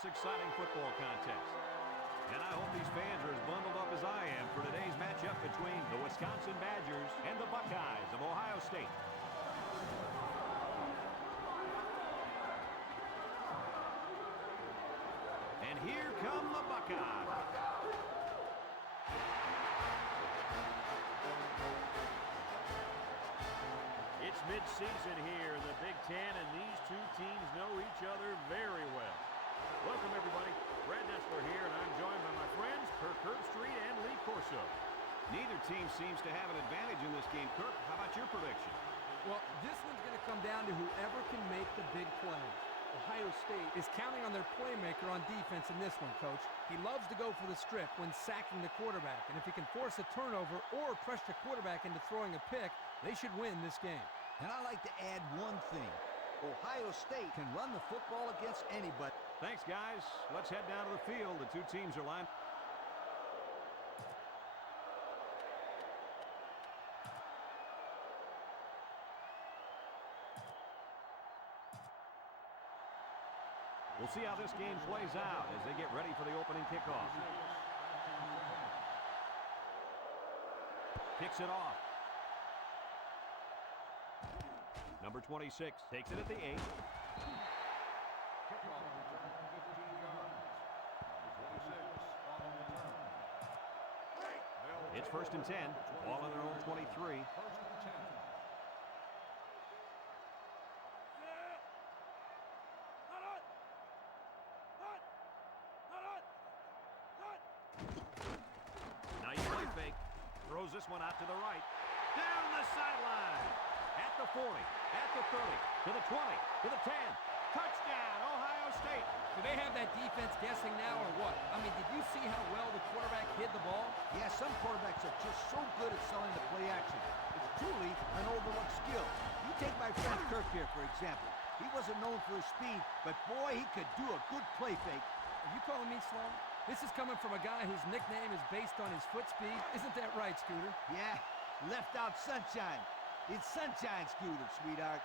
this exciting football contest. And I hope these fans are as bundled up as I am for today's matchup between the Wisconsin Badgers and the Buckeyes of Ohio State. And here come the Buckeyes. It's mid-season here in the Big Ten, and these two teams know each other very well. Welcome, everybody. Brad Nessler here, and I'm joined by my friends Kirk Herbstreit and Lee Corso. Neither team seems to have an advantage in this game. Kirk, how about your prediction? Well, this one's going to come down to whoever can make the big plays. Ohio State is counting on their playmaker on defense in this one, Coach. He loves to go for the strip when sacking the quarterback, and if he can force a turnover or pressure the quarterback into throwing a pick, they should win this game. And I like to add one thing. Ohio State can run the football against anybody. Thanks, guys. Let's head down to the field. The two teams are lined. We'll see how this game plays out as they get ready for the opening kickoff. Kicks it off. Number 26 takes it at the 8. Kickoff return 15 yards. 26 on the return. It's 1st and 10. Ball on their own 23. 1st and 10. Now you play fake. Throws this one out to the right. Down the sideline. At the 40, at the 30, to the 20, to the 10. Touchdown, Ohio State. Do they have that defense guessing now or what? I mean, did you see how well the quarterback hid the ball? Yeah, some quarterbacks are just so good at selling the play action. It's truly an overlooked skill. You take my friend Kirk here, for example. He wasn't known for his speed, but boy, he could do a good play fake. Are you calling me slow? This is coming from a guy whose nickname is based on his foot speed. Isn't that right, Scooter? Yeah, left out sunshine. It's sunshine, Scooter, sweetheart.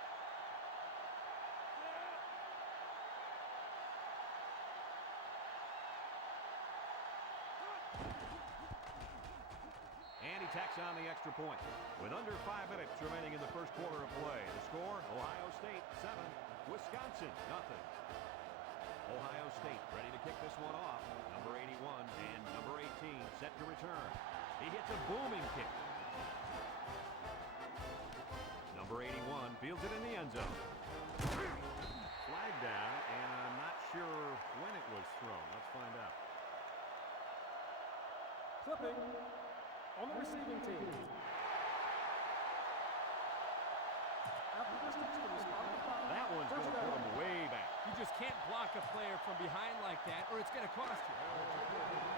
And he tacks on the extra point. With under 5 minutes remaining in the first quarter of play, the score, Ohio State 7, Wisconsin 0. Ohio State ready to kick this one off. Number 81 and number 18 set to return. He hits a booming kick. Number 81 fields it in the end zone. Flag down, and I'm not sure when it was thrown. Let's find out. Clipping on the receiving team. After distance to the spot. That one's going to put him way back. You just can't block a player from behind like that, or it's going to cost you.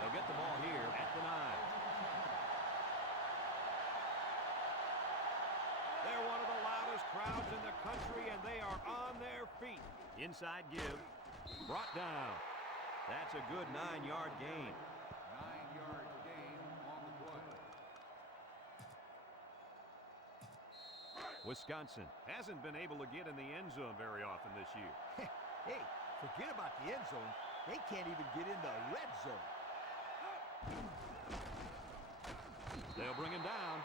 They'll get the ball here at the 9. They're one of the loudest crowds in the country, and they are on their feet. Inside give. Brought down. That's a good 9-yard gain. 9-yard gain on the play. Wisconsin hasn't been able to get in the end zone very often this year. Hey, forget about the end zone. They can't even get in the red zone. They'll bring him down.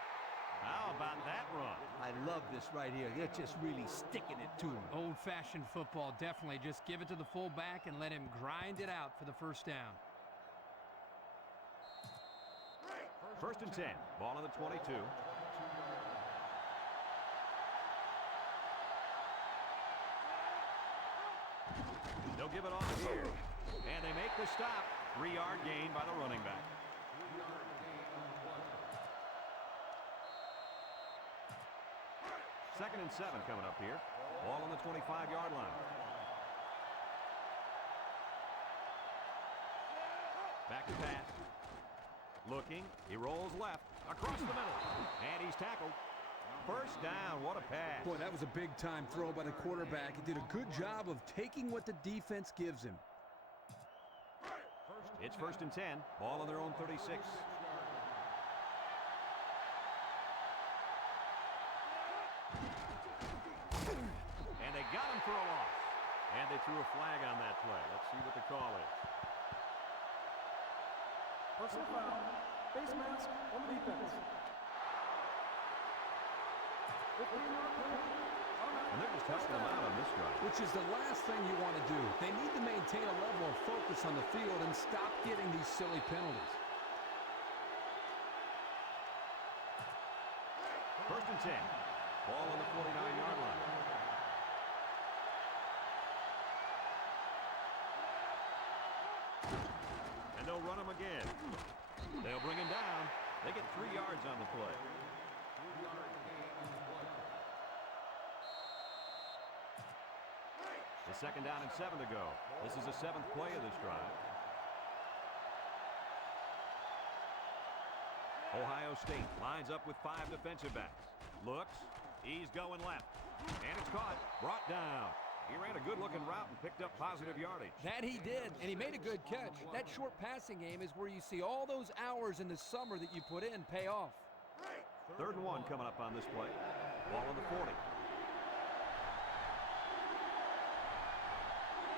How about that run? I love this right here. They're just really sticking it to him. Old-fashioned football, definitely. Just give it to the fullback and let him grind it out for the first down. 1st and 10. Ball on the 22. They'll give it off here. And they make the stop. 3-yard gain by the running back. 3-yard gain on the play. 2nd and 7 coming up here. Ball on the 25-yard line. Back to pass. Looking. He rolls left. Across the middle. And he's tackled. First down. What a pass. Boy, that was a big-time throw by the quarterback. He did a good job of taking what the defense gives him. It's 1st and 10. Ball on their own 36. And they got him for a loss. And they threw a flag on that play. Let's see what the call is. Personal foul. Face mask on the defense. 15-yard penalty. And they're just helping them out on this drive. Which is the last thing you want to do. They need to maintain a level of focus on the field and stop getting these silly penalties. First and 10. Ball on the 49-yard line. And they'll run him again. They'll bring him down. They get 3 yards on the play. The second down and 7 to go. This is the 7th play of this drive. Ohio State lines up with 5 defensive backs. Looks. He's going left. And it's caught. Brought down. He ran a good-looking route and picked up positive yardage. That he did, and he made a good catch. That short passing game is where you see all those hours in the summer that you put in pay off. 3rd and 1 coming up on this play. Ball on the 40.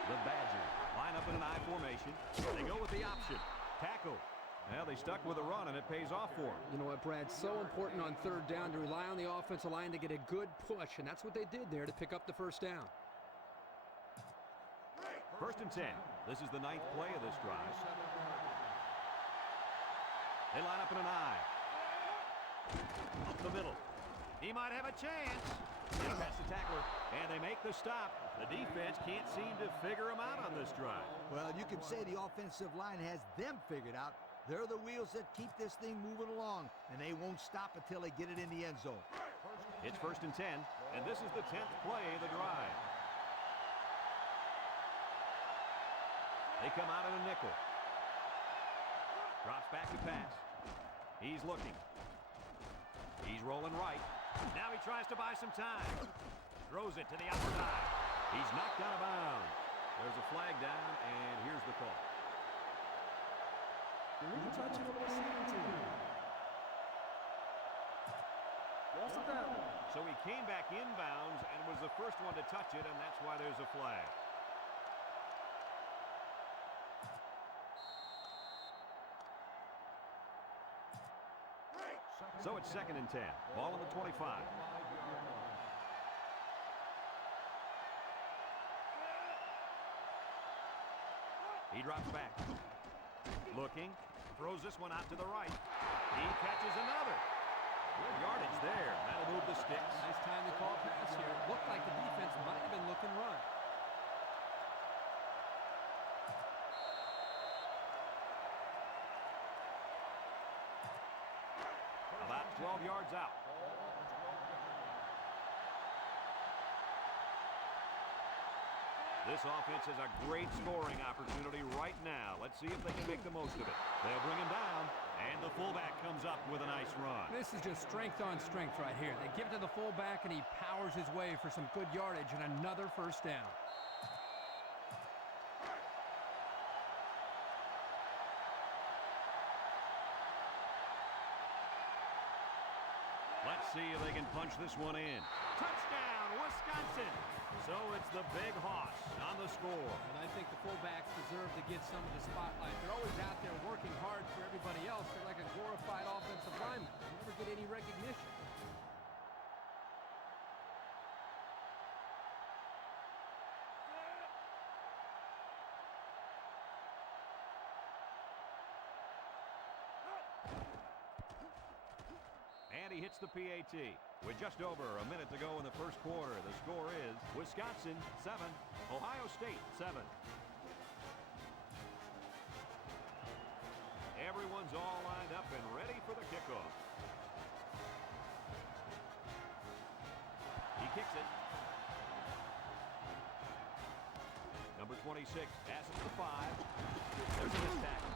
The Badgers line up in an I formation. They go with the option. Tackle. Well, they stuck with a run, and it pays off for them. You know what, Brad? So important on 3rd down to rely on the offensive line to get a good push, and that's what they did there to pick up the first down. First and 10. This is the 9th play of this drive. They line up in an I. Up the middle. He might have a chance. Get past the tackler, and they make the stop. The defense can't seem to figure him out on this drive. Well, you can say the offensive line has them figured out. They're the wheels that keep this thing moving along, and they won't stop until they get it in the end zone. It's first and 10, and this is the 10th play of the drive. They come out in a nickel. Drops back to pass. He's looking. He's rolling right. Now he tries to buy some time. Throws it to the outside. He's knocked out of bounds. There's a flag down, and here's the call. Illegal touching of the receiving team. Loss of down. So he came back inbounds and was the first one to touch it, and that's why there's a flag. So it's 2nd and 10. Ball on the 25. He drops back. Looking. Throws this one out to the right. He catches another. Good yardage there. That'll move the sticks. Nice time to call pass here. Looked like the defense might have been looking run. About 12 yards out. This offense has a great scoring opportunity right now. Let's see if they can make the most of it. They'll bring him down, and the fullback comes up with a nice run. This is just strength on strength right here. They give it to the fullback, and he powers his way for some good yardage and another first down. Let's see if they can punch this one in. Touchdown, Wisconsin! So it's the Big Hoss on the score. And I think the fullbacks deserve to get some of the spotlight. They're always out there working hard for everybody else. They're like a glorified offensive lineman. They never get any recognition. And he hits the PAT. With just over a minute to go in the first quarter, the score is Wisconsin 7, Ohio State 7. Everyone's all lined up and ready for the kickoff. He kicks it. Number 26 passes to 5. There's a missed tackle.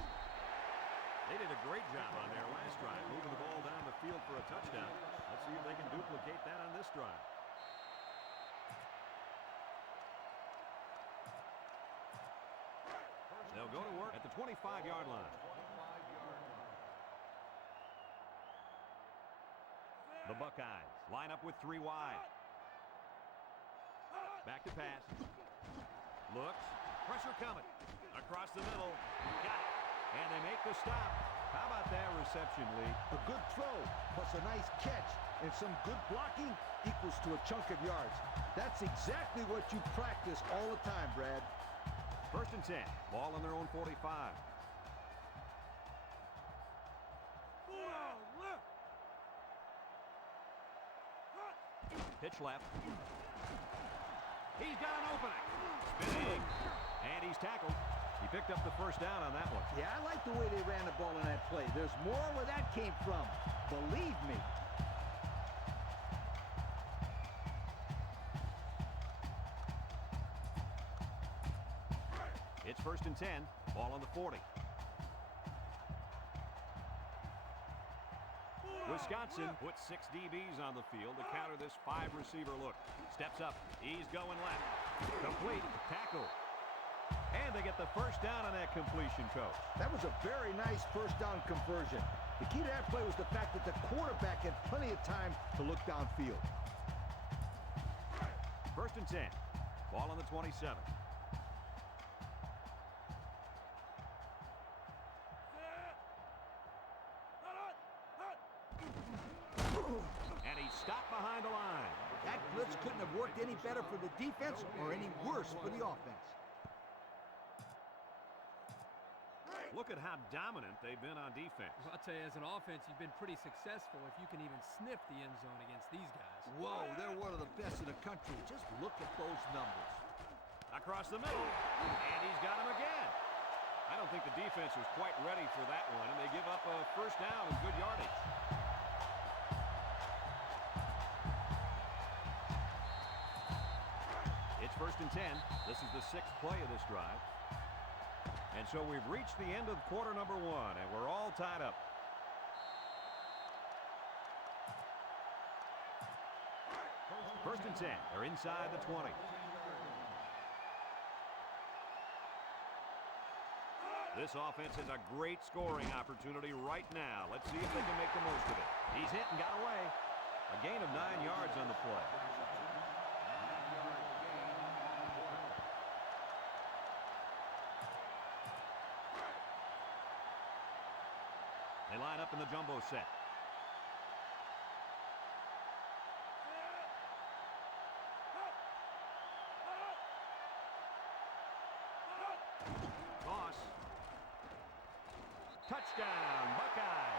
They did a great job on their last drive, moving the ball down the field for a touchdown. Let's see if they can duplicate that on this drive. They'll go to work at the 25-yard line. The Buckeyes line up with 3 wide. Back to pass. Looks. Pressure coming. Across the middle. Got it. And they make the stop. How about that reception, Lee? A good throw, plus a nice catch, and some good blocking equals to a chunk of yards. That's exactly what you practice all the time, Brad. 1st and 10. Ball on their own 45. Pitch left. He's got an opening. Spinning. And he's tackled. He picked up the first down on that one. Yeah, I like the way they ran the ball in that play. There's more where that came from. Believe me. It's 1st and 10. Ball on the 40. Wisconsin puts 6 DBs on the field to counter this 5-receiver look. Steps up. He's going left. Complete. Tackle. And they get the first down on that completion, Coach. That was a very nice first down conversion. The key to that play was the fact that the quarterback had plenty of time to look downfield. 1st and 10. Ball on the 27. And he's stopped behind the line. That blitz couldn't have worked any better for the defense or any worse for the offense. Look at how dominant they've been on defense. Well, I'll tell you, as an offense, you've been pretty successful if you can even sniff the end zone against these guys. Whoa, they're one of the best in the country. Just look at those numbers. Across the middle, and he's got him again. I don't think the defense was quite ready for that one, and they give up a first down and good yardage. It's 1st and 10. This is the 6th play of this drive. And so we've reached the end of quarter number 1, and we're all tied up. First and 10. They're inside the 20. This offense has a great scoring opportunity right now. Let's see if they can make the most of it. He's hit and got away. A gain of 9 yards on the play. They line up in the jumbo set. Toss. Touchdown, Buckeye.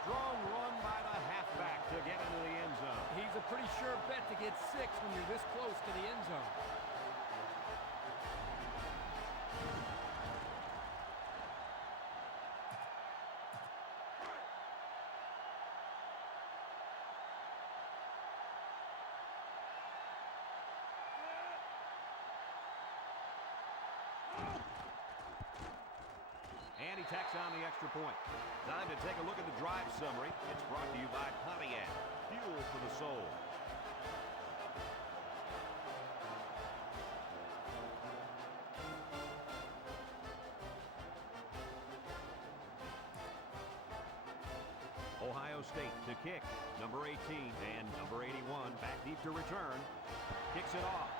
Strong run by the halfback to get into the end zone. He's a pretty sure bet to get 6 when you're this close to the end zone. And he tacks on the extra point. Time to take a look at the drive summary. It's brought to you by Pontiac. Fuel for the soul. Ohio State to kick. Number 18 and number 81 back deep to return. Kicks it off.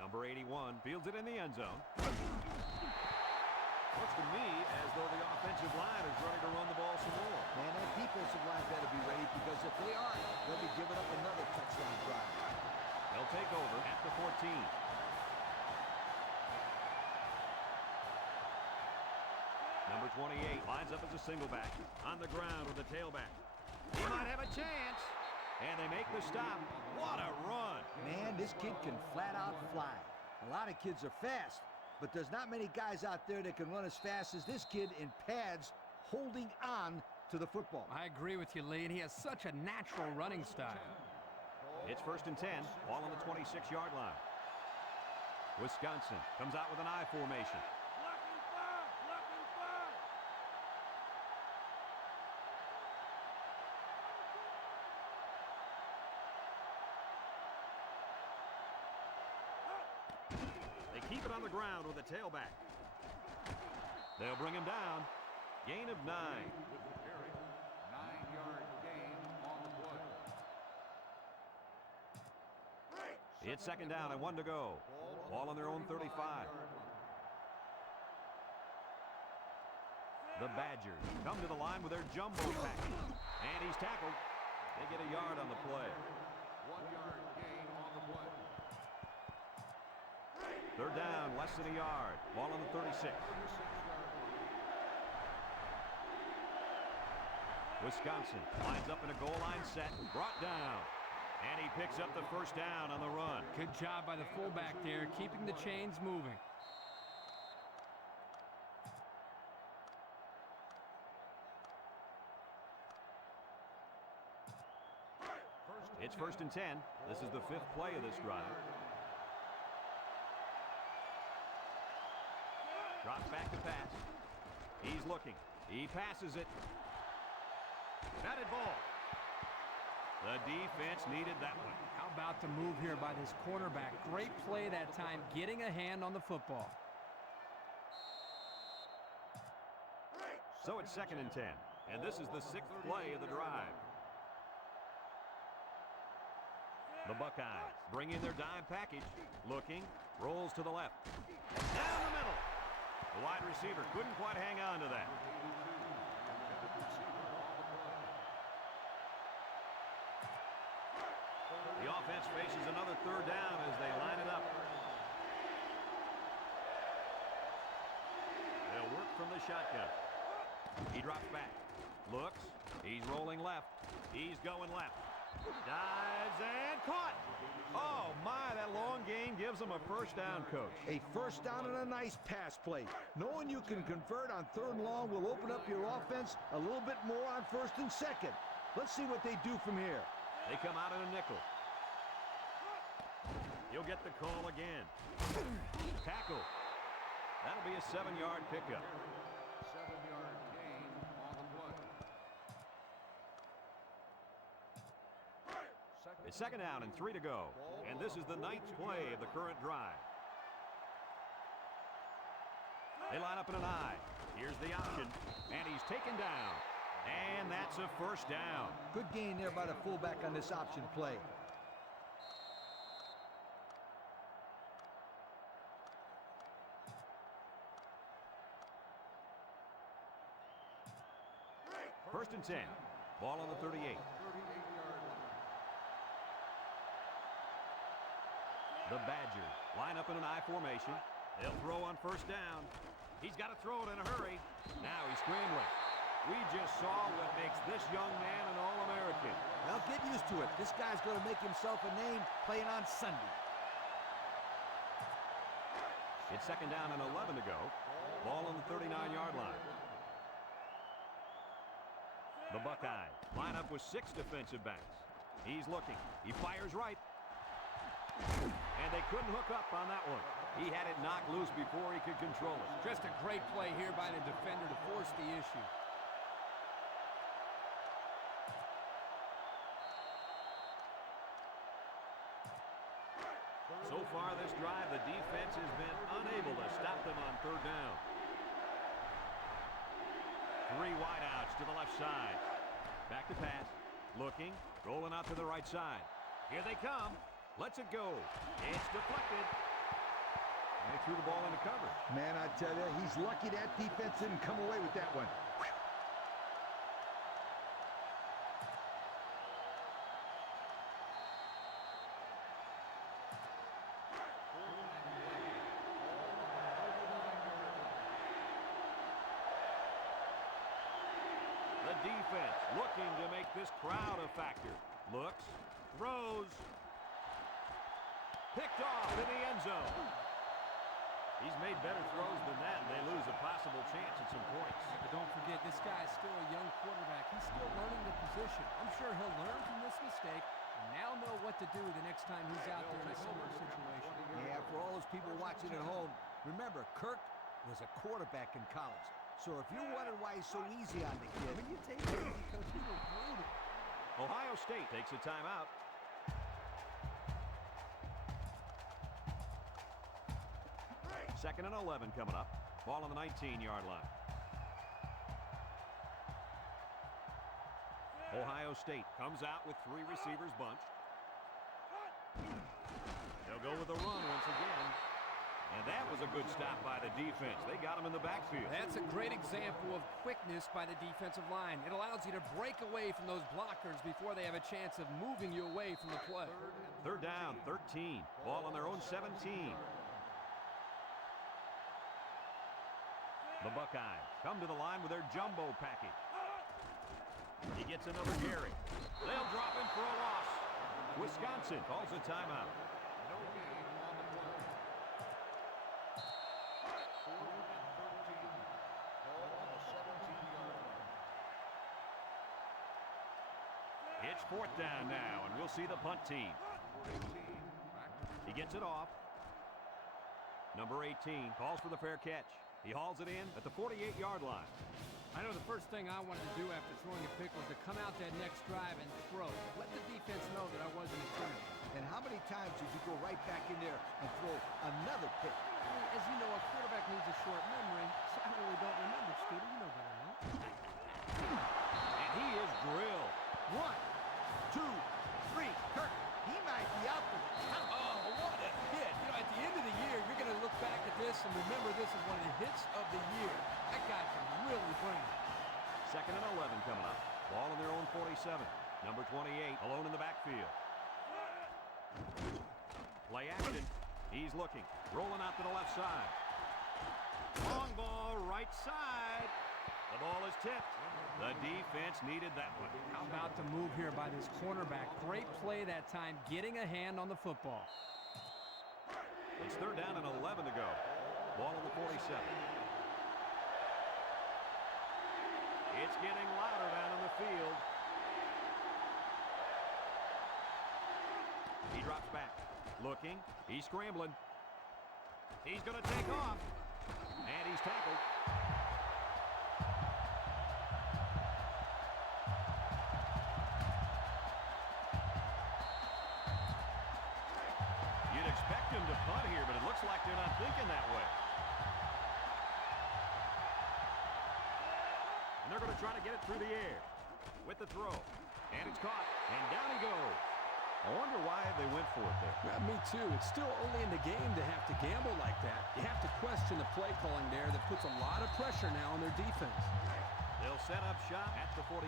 Number 81 fields it in the end zone. Looks to me as though the offensive line is ready to run the ball some more. Man, that defensive line better be ready, because if they aren't, they'll be giving up another touchdown drive. They'll take over at the 14. Number 28 lines up as a single back. On the ground with the tailback. He might have a chance. And they make the stop. What a run. Man, this kid can flat out fly. A lot of kids are fast, but there's not many guys out there that can run as fast as this kid in pads holding on to the football. I agree with you, Lee, and he has such a natural running style. It's 1st and 10. Ball on the 26-yard line. Wisconsin comes out with an I formation. Keep it on the ground with a tailback. They'll bring him down. Gain of 9. With the carry, 9-yard gain on the play. It's second down and 1 to go. Ball on their own 35. The Badgers come to the line with their jumbo package. And he's tackled. They get a yard on the play. 1 yard gain on the play. Third down, less than a yard. Ball on the 36. Wisconsin lines up in a goal line set. Brought down. And he picks up the first down on the run. Good job by the fullback there, keeping the chains moving. It's first and 10. This is the 5th play of this drive. Drops back to pass. He's looking. He passes it. Batted ball. The defense needed that one. How about the move here by this cornerback? Great play that time, getting a hand on the football. So it's second and 10. And this is the 6th play of the drive. The Buckeyes bring in their dime package. Looking. Rolls to the left. Down the middle. The wide receiver couldn't quite hang on to that. The offense faces another third down as they line it up. They'll work from the shotgun. He drops back. Looks. He's rolling left. He's going left. Dives and caught. Oh, my, that long gain gives them a first down, Coach. A first down and a nice pass play. Knowing you can convert on 3rd and long will open up your offense a little bit more on 1st and 2nd. Let's see what they do from here. They come out in a nickel. You'll get the call again. Tackle. That'll be a 7-yard pickup. 7-yard gain on the play. It's second down and 3 to go. And this is the 9th play of the current drive. They line up in an I. Here's the option. And he's taken down. And that's a first down. Good gain there by the fullback on this option play. First and 10. Ball on the 38. 38-yard line. The Badgers line up in an I formation. They'll throw on first down. He's got to throw it in a hurry. Now he's scrambling. We just saw what makes this young man an All-American. Well, get used to it. This guy's going to make himself a name playing on Sunday. It's second down and 11 to go. Ball on the 39-yard line. The Buckeyes line up with 6 defensive backs. He's looking. He fires right. And they couldn't hook up on that one. He had it knocked loose before he could control it. Just a great play here by the defender to force the issue. So far this drive, the defense has been unable to stop them on third down. 3 wideouts to the left side. Back to pass. Looking. Rolling out to the right side. Here they come. Lets it go. It's deflected. And they threw the ball into cover. Man, I tell you, he's lucky that defense didn't come away with that one. The defense looking to make this crowd a factor. Looks, throws, picked off in the end zone. He's made better throws than that, and they lose a possible chance at some points. But don't forget, this guy's still a young quarterback. He's still learning the position. I'm sure he'll learn from this mistake and now know what to do the next time he's out there in a similar situation. Yeah, for all those people watching at home, remember, Kirk was a quarterback in college. So if you wonder why he's so easy on the kid... When you take it easy, Coach, he will brutal. Ohio State takes a timeout. Second and 11 coming up. Ball on the 19-yard line. Ohio State comes out with 3 receivers bunched. the run once again. And that was a good stop by the defense. They got him in the backfield. That's a great example of quickness by the defensive line. It allows you to break away from those blockers before they have a chance of moving you away from the play. Third down, 13. Ball on their own 17. The Buckeyes come to the line with their jumbo package. He gets another carry. They'll drop him for a loss. Wisconsin calls a timeout. No gain on the play. 4th and 13. Ball on the 17-yard line. It's 4th down now, and we'll see the punt team. He gets it off. Number 18 calls for the fair catch. He hauls it in at the 48-yard line. I know the first thing I wanted to do after throwing a pick was to come out that next drive and throw. Let the defense know that I wasn't intimidated. And how many times did you go right back in there and throw another pick? I mean, as you know, a quarterback needs a short memory, so I really don't remember, Scooter. You know better than that. And he is drilled. 1, 2, 3. Kirk, he might be out for the count. Oh, what a hit. You know, at the end of the year, you're going to look back at this and remember this as one of the hits of the year. That guy can really bring it. 2nd and 11 coming up. Ball on their own 47. Number 28 alone in the backfield. Play action. He's looking. Rolling out to the left side. Long ball, right side. The ball is tipped. The defense needed that one. How about the move here by this cornerback? Great play that time, getting a hand on the football. It's 3rd down and 11 to go. Ball on the 47. It's getting louder down in the field. He drops back. Looking. He's scrambling. He's going to take off. And he's tackled. You'd expect him to punt here, but it looks like they're not thinking that way. And they're going to try to get it through the air with the throw. And it's caught. And down he goes. I wonder why they went for it there. Yeah, me too. It's still early in the game to have to gamble like that. You have to question the play calling there that puts a lot of pressure now on their defense. They'll set up shop at the 44.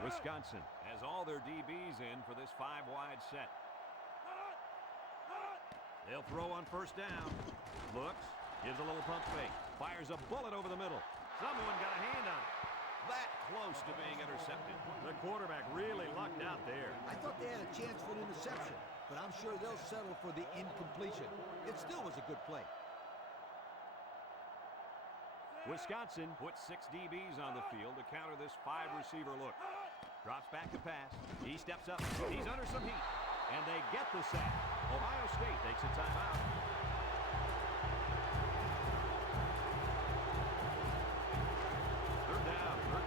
Wisconsin has all their DBs in for this 5-wide set. They'll throw on 1st down. Looks, gives a little pump fake, fires a bullet over the middle. Someone got a hand on it. That close to being intercepted. The quarterback really lucked out there. I thought they had a chance for an interception, but I'm sure they'll settle for the incompletion. It still was a good play. Wisconsin puts 6 DBs on the field to counter this 5-receiver look. Drops back to pass. He steps up. He's under some heat. And they get the sack. Ohio State takes a timeout. Third down, 13.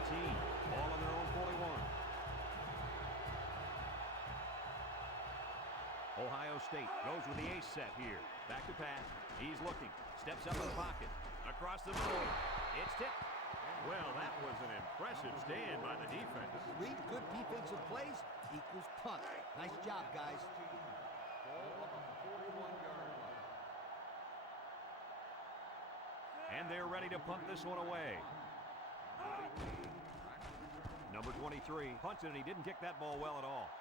Ball on their own 41. Ohio State goes with the ace set here. Back to pass. He's looking. Steps up in the pocket. Across the middle. It's tipped. Well, that was an impressive stand by the defense. 3 good defensive plays equals punt. Nice job, guys. Ball on the 41-yard line. And they're ready to punt this one away. Number 23 punts it, and he didn't kick that ball well at all.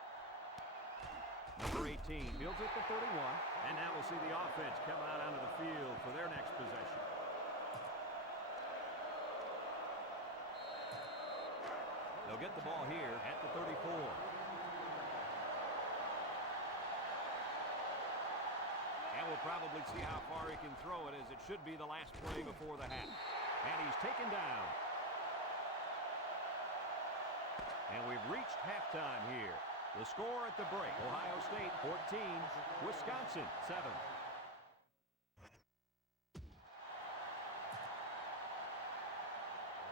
Number 18 fields it to 31. And now we'll see the offense come out onto the field for their next possession. They'll get the ball here at the 34. And we'll probably see how far he can throw it, as it should be the last play before the half. And he's taken down. And we've reached halftime here. The score at the break, Ohio State 14, Wisconsin 7.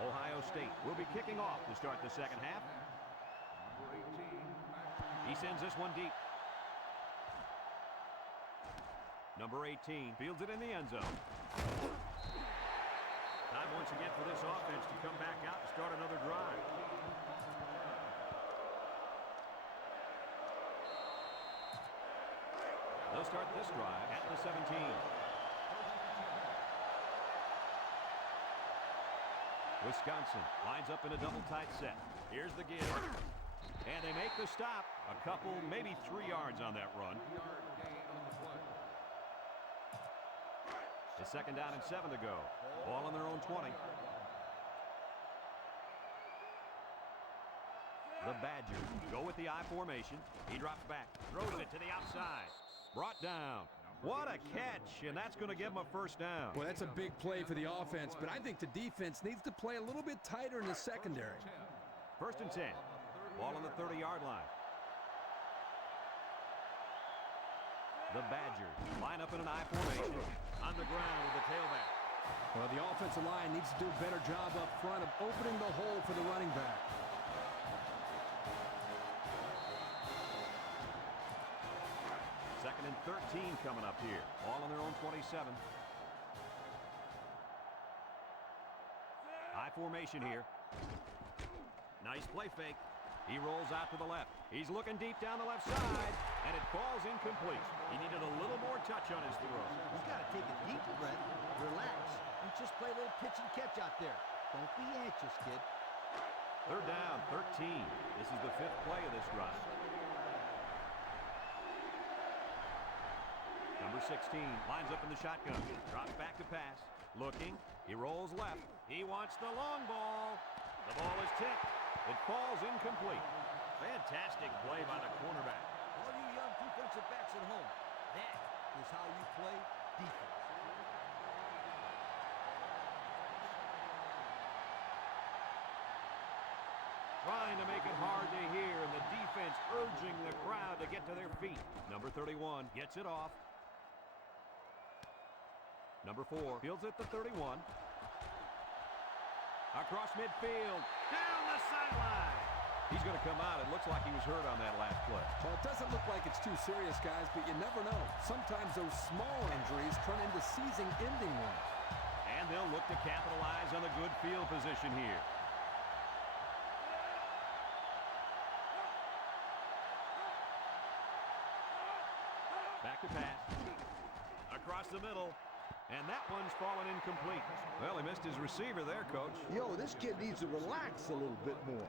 Ohio State will be kicking off to start the second half. He sends this one deep. Number 18 fields it in the end zone. Time once again for this offense to come back out and start another drive. They'll start this drive at the 17. Wisconsin lines up in a double tight set. Here's the give. And they make the stop. A couple, maybe 3 yards on that run. It's second down and 7 to go. Ball on their own 20. The Badgers go with the I formation. He drops back, throws it to the outside. Brought down. What a catch, and that's going to give them a first down. Well, that's a big play for the offense, but I think the defense needs to play a little bit tighter in the secondary. First and 10. Ball on the 30-yard line. The Badgers line up in an I formation. On the ground with the tailback. Well, the offensive line needs to do a better job up front of opening the hole for the running back. Second and 13 coming up here. All on their own 27. I formation here. Nice play fake. He rolls out to the left. He's looking deep down the left side, and it falls incomplete. He needed a little more touch on his throw. He's got to take a deep breath, relax, and just play a little pitch and catch out there. Don't be anxious, kid. Third down, 13. This is the 5th play of this drive. Number 16 lines up in the shotgun. Drops back to pass. Looking. He rolls left. He wants the long ball. The ball is tipped. It falls incomplete. Fantastic play by the cornerback. All you young defensive backs at home, that is how you play defense. Trying to make it hard to hear, and the defense urging the crowd to get to their feet. Number 31 gets it off. Number 4 fields at the 31. Across midfield, down the sideline. He's going to come out. It looks like he was hurt on that last play. Well, it doesn't look like it's too serious, guys, but you never know. Sometimes those small injuries turn into season-ending ones. And they'll look to capitalize on the good field position here. Back to pass. Across the middle. And that one's fallen incomplete. Well, he missed his receiver there, Coach. Yo, this kid needs to relax a little bit more.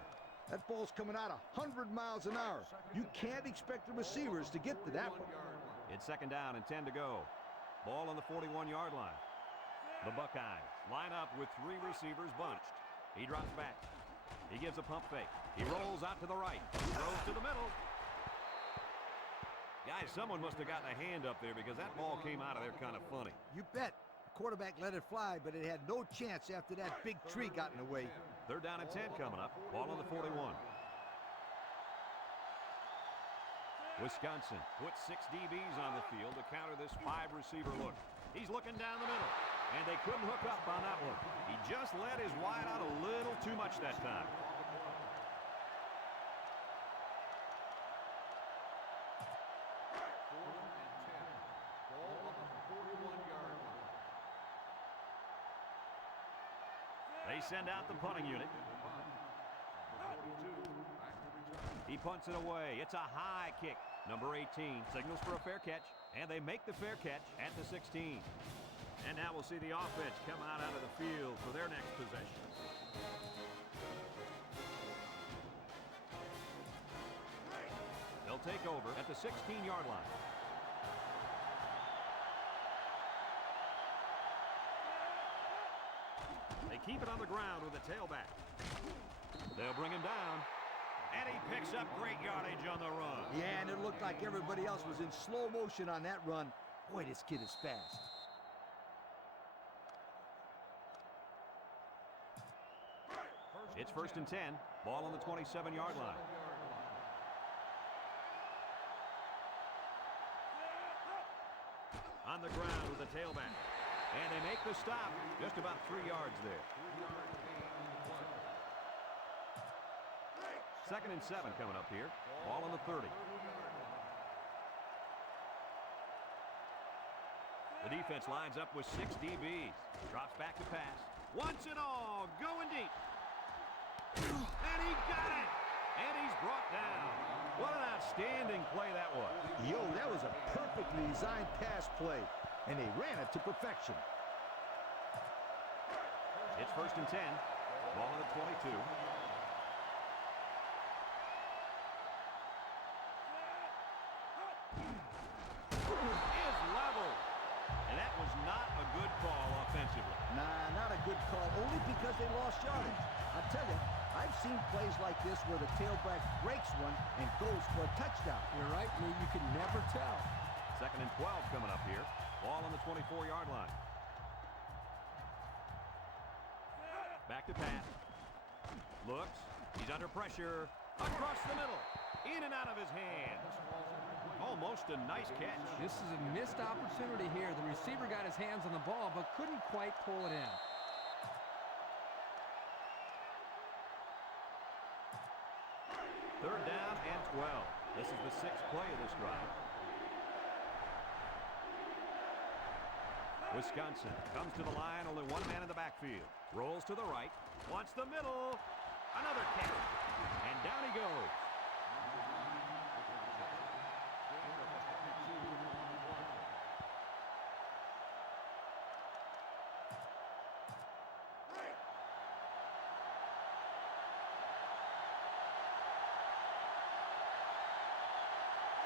That ball's coming out 100 miles an hour. You can't expect the receivers to get to that one. It's second down and 10 to go. Ball on the 41-yard line. The Buckeyes line up with 3 receivers bunched. He drops back. He gives a pump fake. He rolls out to the right. Throws to the middle. Guys, someone must have gotten a hand up there because that ball came out of there kind of funny. You bet. The quarterback let it fly, but it had no chance after that big tree got in the way. Third down and 10 coming up. Ball on the 41. Wisconsin puts 6 DBs on the field to counter this 5-receiver look. He's looking down the middle, and they couldn't hook up on that one. He just let his wide out a little too much that time. They send out the punting unit. He punts it away. It's a high kick. Number 18 signals for a fair catch, and they make the fair catch at the 16. And now we'll see the offense come out of the field for their next possession. They'll take over at the 16-yard line. They keep it on the ground with a tailback. They'll bring him down. And he picks up great yardage on the run. Yeah, and it looked like everybody else was in slow motion on that run. Boy, this kid is fast. It's first and 10. Ball on the 27-yard line. On the ground with the tailback. And they make the stop just about 3 yards there. Second and 7 coming up here. Ball on the 30. The defense lines up with 6 DBs. Drops back to pass. Wants it all. Going deep. And he got it. And he's brought down. What an Outstanding play that was. Yo, that was a perfectly designed pass play, and they ran it to perfection. It's 1st and 10. Ball on the 22. Is level. And that was not a good call offensively. Nah, not a good call, only because they lost yardage. I tell you, I've seen plays like this where the tailback breaks one and goes for a touchdown. You're right, Lee. You can never tell. 2nd and 12 coming up here. Ball on the 24-yard line. Back to pass. Looks. He's under pressure. Across the middle. In and out of his hands. Almost a nice catch. This is a missed opportunity here. The receiver got his hands on the ball, but couldn't quite pull it in. Third down and 12. This is the 6th play of this drive. Wisconsin comes to the line, only one man in the backfield. Rolls to the right, wants the middle. Another catch. And down he goes.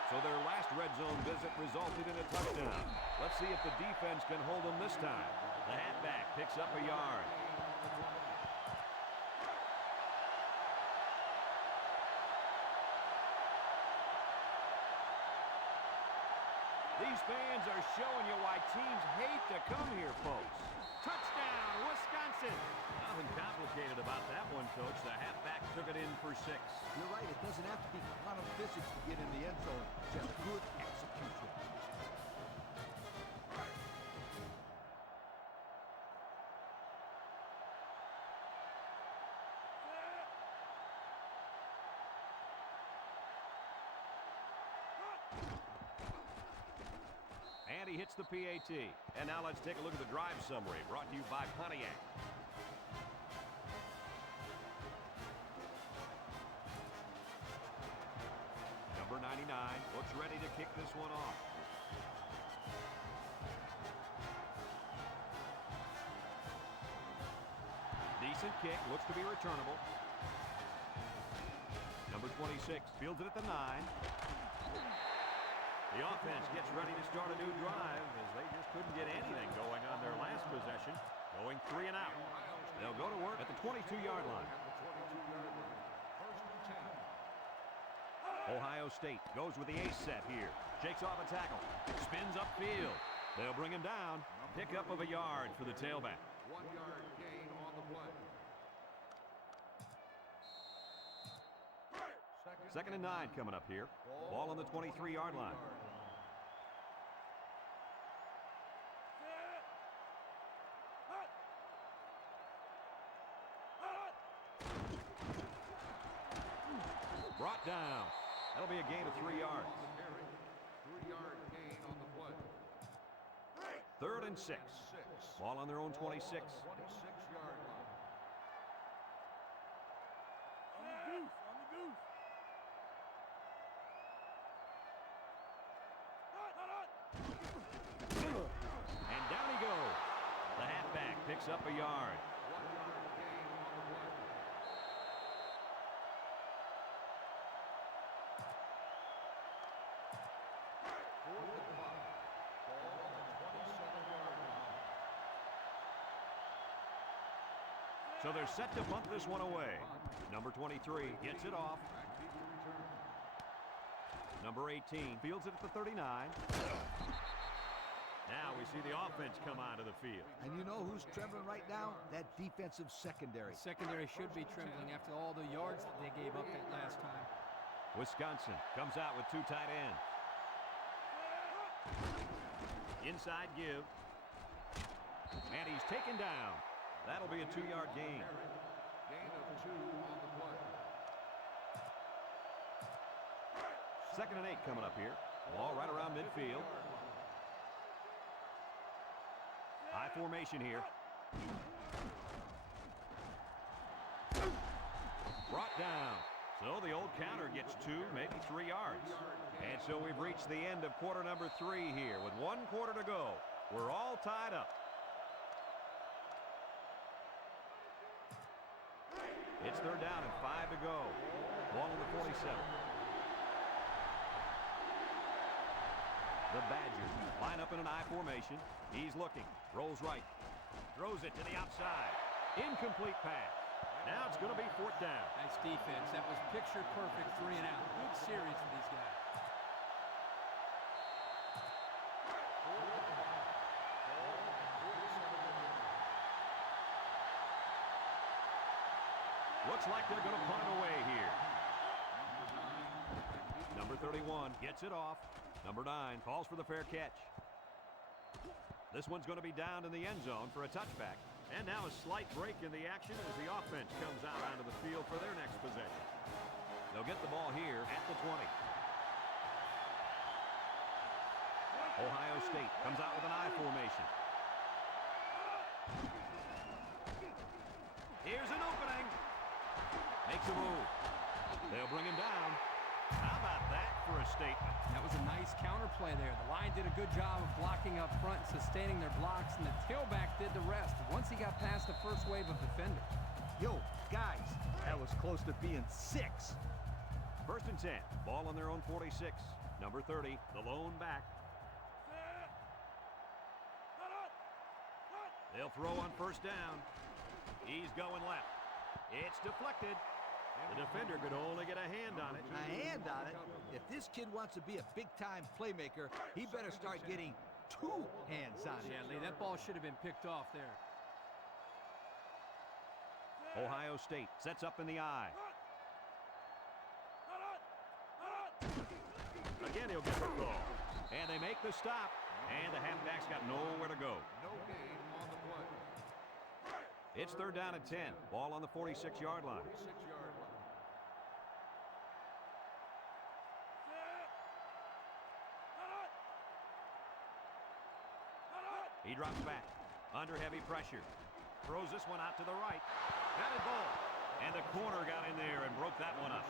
So their last red zone visit resulted in a touchdown. Let's see if the defense can hold them this time. The halfback picks up a yard. These fans are showing you why teams hate to come here, folks. Touchdown, Wisconsin! Nothing complicated about that one, Coach. The halfback took it in for 6. You're right, it doesn't have to be quantum physics to get in the end zone. Just good execution. And he hits the PAT. And now let's take a look at the drive summary brought to you by Pontiac. Number 99 looks ready to kick this one off. Decent kick, looks to be returnable. Number 26 fields it at the 9. The offense gets ready to start a new drive as they just couldn't get anything going on their last possession, going 3 and out. They'll go to work at the 22-yard line. Ohio State goes with the ace set here. Shakes off a tackle. Spins upfield. They'll bring him down. Pickup of a yard for the tailback. 1-yard gain on the play. 2nd and 9 coming up here. Ball on the 23-yard line. Brought down. That'll be a gain of 3 yards. 3-yard gain on the play. 3rd and 6. Ball on their own 26. 26-yard line. And down he goes. The halfback picks up a yard. 1-yard gain on the play. Fourth and 5. Ball on the 27-yard line. So they're set to punt this one away. Number 23 gets it off. Active return. Number 18 fields it at the 39. Now we see the offense come onto the field. And you know who's trembling right now? That defensive secondary. The secondary should be trembling after all the yards that they gave up that last time. Wisconsin comes out with 2 tight ends. Inside give. And he's taken down. That'll be a 2-yard gain. Gain of 2 on the play. 2nd and 8 coming up here. Ball right around midfield. High formation here. Brought down. So the old counter gets 2, maybe 3 yards. And so we've reached the end of quarter number 3 here with 1 quarter to go. We're all tied up. It's 3rd down and 5 to go. Ball on the 47. The Badgers line up in an I formation. He's looking. Rolls right. Throws it to the outside. Incomplete pass. Now it's going to be 4th down. Nice defense. That was picture perfect 3 and out. Good series for these guys. Looks like they're going to punt it away here. Number 31 gets it off. Number 9 calls for the fair catch. This one's going to be down in the end zone for a touchback. And now a slight break in the action as the offense comes out onto the field for their next possession. They'll get the ball here at the 20. Ohio State comes out with an I formation. Here's an opening. Makes a move. They'll bring him down. How about that for a statement? That was a nice counter play there. The line did a good job of blocking up front, sustaining their blocks, and the tailback did the rest once he got past the first wave of defenders. Yo, guys, that was close to being 6. 1st and 10. Ball on their own 46. Number 30, the lone back. They'll throw on 1st down. He's going left. It's deflected. The defender could only get a hand on it. A hand on it? If this kid wants to be a big-time playmaker, he better start getting 2 hands on it. Yeah, Lee, that ball should have been picked off there. Ohio State sets up in the I. Again, he'll get the call. And they make the stop. And the halfback's got nowhere to go. No gain on the play. It's 3rd down and 10. Ball on the 46-yard line. 6-yard line. He drops back. Under heavy pressure. Throws this one out to the right. Batted ball. And the corner got in there and broke that one up.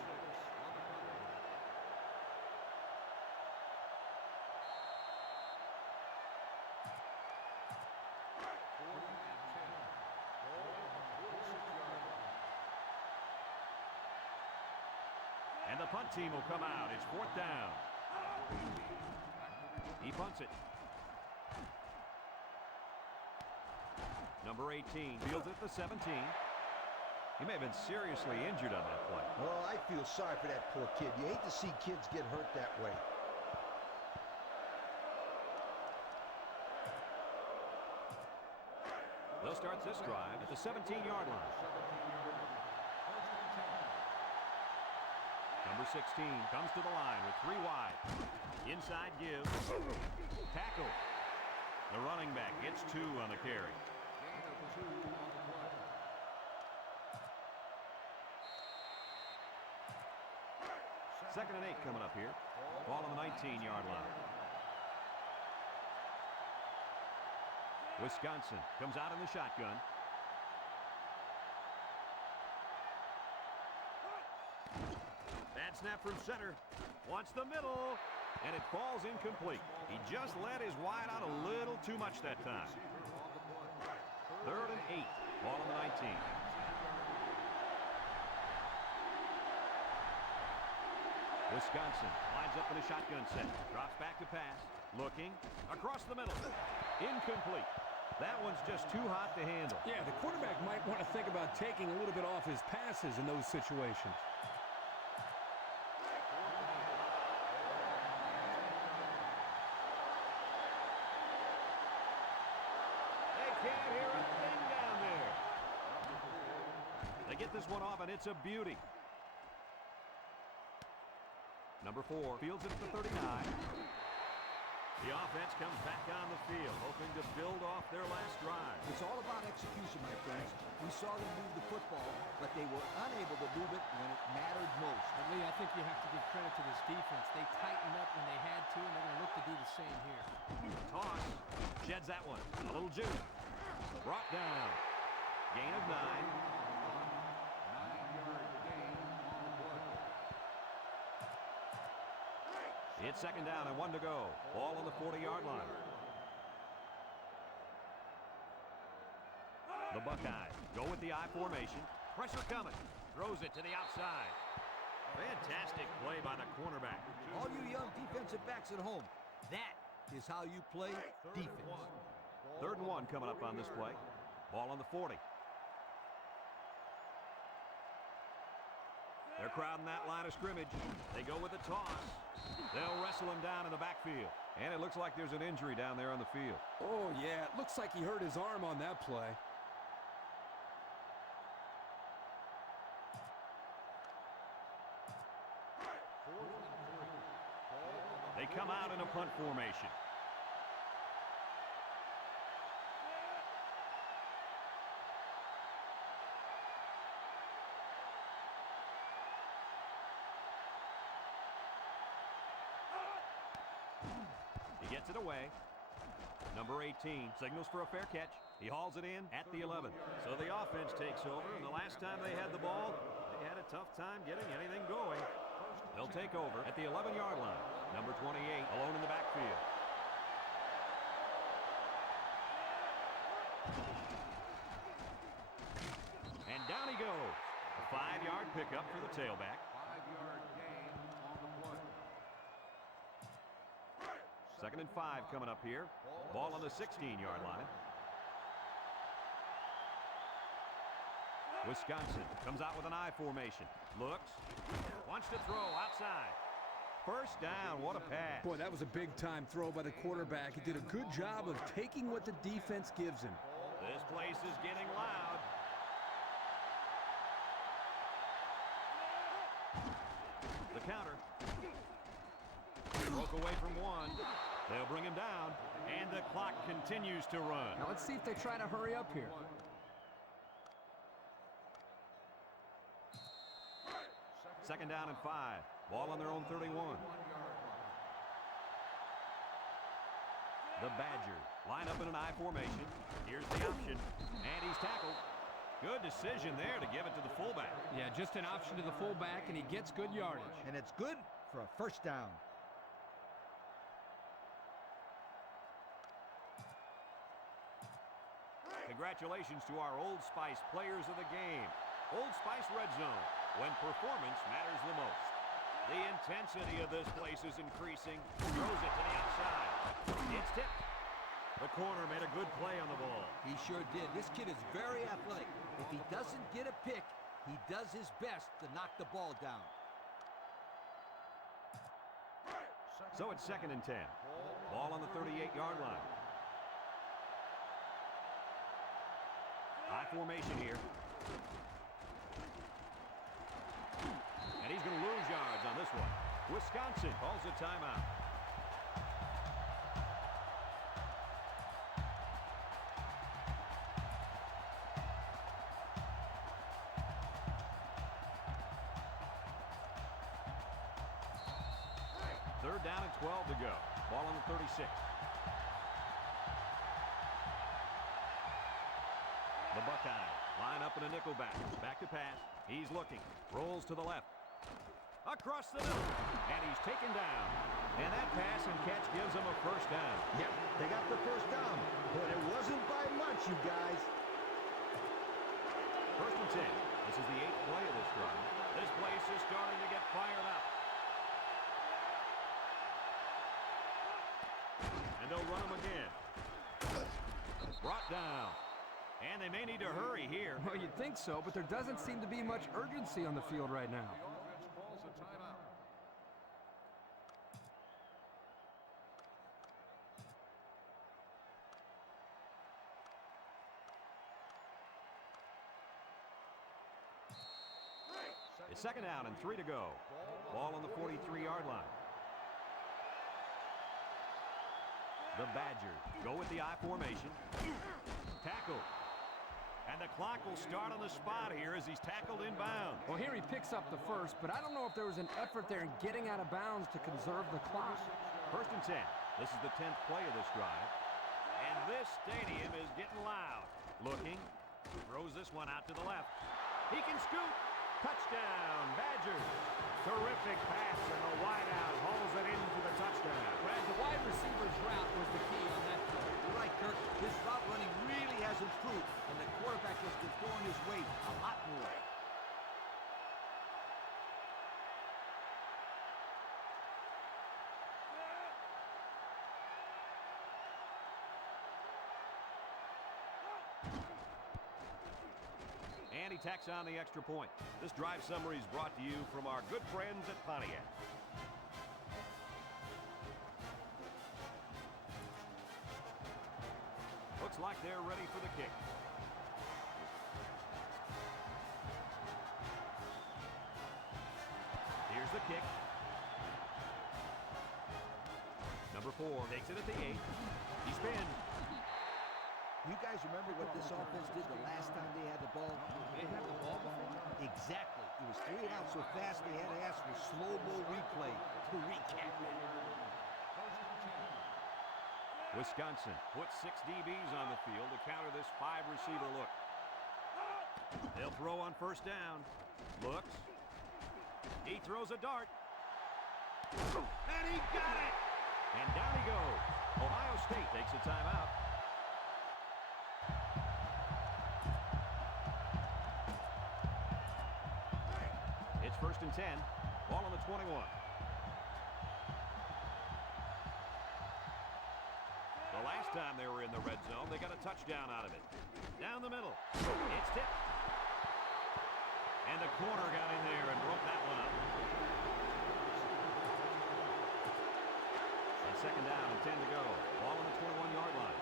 And the punt team will come out. It's 4th down. He punts it. Number 18 fields it at the 17. He may have been seriously injured on that play. Well, I feel sorry for that poor kid. You hate to see kids get hurt that way. They'll start this drive at the 17-yard line. Number 16 comes to the line with 3 wide. Inside give. Tackle. The running back gets 2 on the carry. Gain of 2 on the play. 2nd and 8 coming up here. Ball on the 19-yard line. Wisconsin comes out in the shotgun. Bad snap from center. Wants the middle. And it falls incomplete. He just let his wide out a little too much that time. 3rd and 8. Ball on the 19. Wisconsin lines up in a shotgun set. Drops back to pass. Looking. Across the middle. Incomplete. That one's just too hot to handle. Yeah, the quarterback might want to think about taking a little bit off his passes in those situations. They can't hear a thing down there. They get this one off, and it's a beauty. Number 4 fields it to the 39. The offense comes back on the field, hoping to build off their last drive. It's all about execution, my friends. We saw them move the football, but they were unable to move it when it mattered most. But Lee, I think you have to give credit to this defense. They tightened up when they had to, and they're going to look to do the same here. Toss. Sheds that one. A little juke. Brought down. Gain of 9. 9-yard gain on the play. It's second down and 1 to go. Ball on the 40-yard line. The Buckeyes go with the I formation. Pressure coming. Throws it to the outside. Fantastic play by the cornerback. All you young defensive backs at home, that is how you play defense. 3rd and 1 coming up on this play. Ball on the 40. They're crowding that line of scrimmage. They go with a toss. They'll wrestle him down in the backfield. And it looks like there's an injury down there on the field. Oh, yeah. It looks like he hurt his arm on that play. They come out in a punt formation. He gets it away. Number 18 signals for a fair catch. He hauls it in at the 11. So the offense takes over, and the last time they had the ball, they had a tough time getting anything going. They'll take over at the 11-yard line. Number 28 alone in the backfield. And down he goes. A 5-yard pickup for the tailback. 5-yard gain on the play. 2nd and 5 coming up here. Ball on the 16-yard line. Wisconsin comes out with an I formation. Looks. Wants to throw outside. 1st down. What a pass. Boy, that was a big-time throw by the quarterback. He did a good job of taking what the defense gives him. This place is getting loud. The counter. Broke away from one. They'll bring him down, and the clock continues to run. Now let's see if they try to hurry up here. Second down and 5. Ball on their own 31. The Badgers line up in an I formation. Here's the option, and he's tackled. Good decision there to give it to the fullback. Yeah, just an option to the fullback, and he gets good yardage. And it's good for a 1st down. Congratulations to our Old Spice players of the game. Old Spice Red Zone, when performance matters the most. The intensity of this place is increasing. Throws it to the outside. It's tipped. The corner made a good play on the ball. He sure did. This kid is very athletic. If he doesn't get a pick, he does his best to knock the ball down. So it's 2nd and 10. Ball on the 38-yard line. High formation here. And he's going to lose yards on this one. Wisconsin calls a timeout. Third down and 12 to go. Ball on the 36. The Buckeyes line up in a nickel back. Back to pass. He's looking. Rolls to the left. Across the middle. And he's taken down. And that pass and catch gives him a 1st down. Yeah, they got the 1st down, but it wasn't by much, you guys. 1st and 10. This is the 8th play of this drive. This place is starting to get fired up. And they'll run him again. Brought down. And they may need to hurry here. Well, you'd think so, but there doesn't seem to be much urgency on the field right now. The offense calls a timeout. It's 2nd down and 3 to go. Ball on the 43-yard line. The Badgers go with the I formation. Tackle. And the clock will start on the spot here as he's tackled inbound. Well, here he picks up the 1st, but I don't know if there was an effort there in getting out of bounds to conserve the clock. 1st and 10. This is the 10th play of this drive. And this stadium is getting loud. Looking. Throws this one out to the left. He can scoop. Touchdown, Badgers. Terrific pass, and the wideout hauls it into the wide receiver's route was the key on that play. You're right, Kirk. His route running really has improved, and the quarterback has been throwing his weight a lot more. And he tacks on the extra point. This drive summary is brought to you from our good friends at Pontiac. Looks like they're ready for the kick. Here's the kick. Number 4 takes it at the 8. He spins. You guys remember what this offense did the last time they had the ball? They had the ball before? Exactly. It was throwing out so fast they had to ask for slow-mo replay to recap it. Wisconsin puts 6 DBs on the field to counter this 5-receiver look. They'll throw on first down. Looks. He throws a dart. And he got it! And down he goes. Ohio State takes a timeout. It's 1st and 10. Ball on the 21. The last time they were in the red zone, they got a touchdown out of it. Down the middle. It's tipped. And the corner got in there and broke that one up. And 2nd down and 10 to go. Ball on the 21-yard line.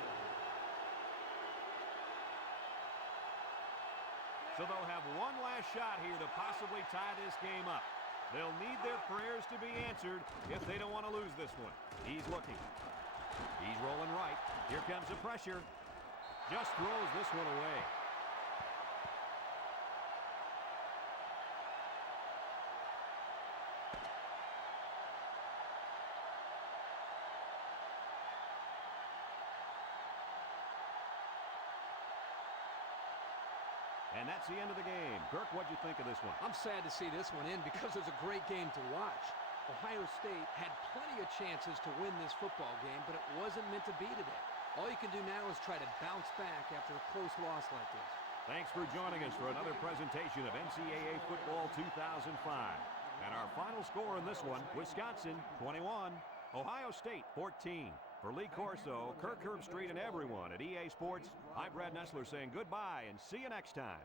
So they'll have one last shot here to possibly tie this game up. They'll need their prayers to be answered if they don't want to lose this one. He's looking. He's rolling right. Here comes the pressure. Just throws this one away. And that's the end of the game. Kirk, what'd you think of this one? I'm sad to see this one end because it was a great game to watch. Ohio State had plenty of chances to win this football game, but it wasn't meant to be today. All you can do now is try to bounce back after a close loss like this. Thanks for joining us for another presentation of NCAA Football 2005. And our final score in this one, Wisconsin 21, Ohio State 14. For Lee Corso, Kirk Herbstreit, and everyone at EA Sports, I'm Brad Nessler saying goodbye and see you next time.